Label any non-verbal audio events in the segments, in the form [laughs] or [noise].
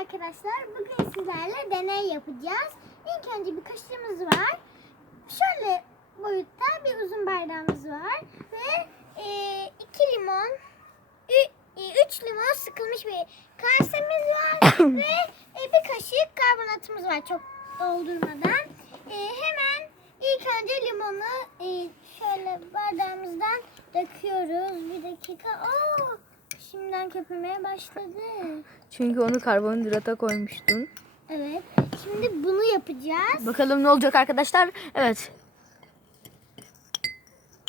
Arkadaşlar bugün sizlerle deney yapacağız. İlk önce bir kaşığımız var. Şöyle boyutta bir uzun bardağımız var. Ve e, iki limon, ü- e, üç limon sıkılmış bir kasemiz var. [coughs] ve e, bir kaşık karbonatımız var çok doldurmadan. E, hemen ilk önce limonu e, şöyle bardağımızdan döküyoruz. Bir dakika. Oo, şimdiden köpürmeye başladı. Çünkü onu karbonhidrata koymuştun. Evet. Şimdi bunu yapacağız. Bakalım ne olacak arkadaşlar. Evet.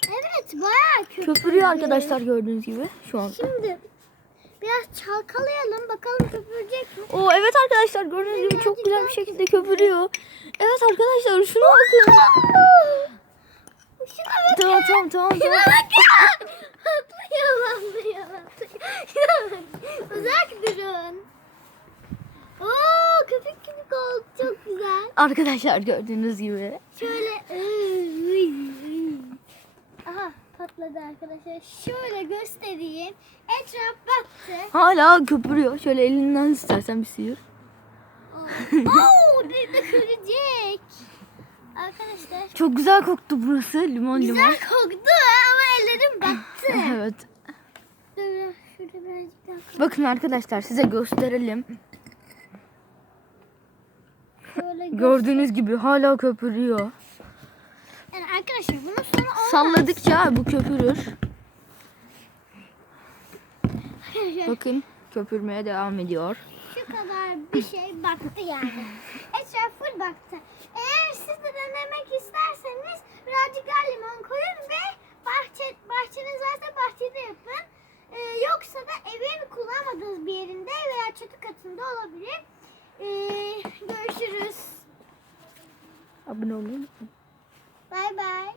Evet bayağı köpürdü. Köpürüyor arkadaşlar gördüğünüz gibi şu an. Şimdi biraz çalkalayalım bakalım köpürecek mi? Oo evet arkadaşlar gördüğünüz gibi çok güzel bir şekilde köpürüyor. Evet arkadaşlar şuna bakın. Şuna bak. Tamam tamam tamam. Şuna tamam. bak ya. Arkadaşlar gördüğünüz gibi. Şöyle. Aha patladı arkadaşlar. Şöyle göstereyim. Etraf baktı. Hala köpürüyor. Şöyle elinden istersen bir sıyır. Oo, ne dökülecek. Arkadaşlar Çok güzel koktu burası. Limon limon. güzel koktu ama ellerim battı. [laughs] Evet. Bakın arkadaşlar size gösterelim. Gördüğünüz gibi hala köpürüyor. Yani arkadaşlar bunun sonu olmaz. Salladıkça bu köpürür. Bakın köpürmeye devam ediyor. Şu kadar bir şey baktı yani. Etraf full baktı. Eğer siz de denemek isterseniz birazcık daha limon koyun ve bahçe, bahçeniz varsa bahçede yapın. Ee, yoksa da evin kullanmadığınız bir yerinde veya çatı katında olabilir. Ee, görüşürüz. Abone olun. Bay bay.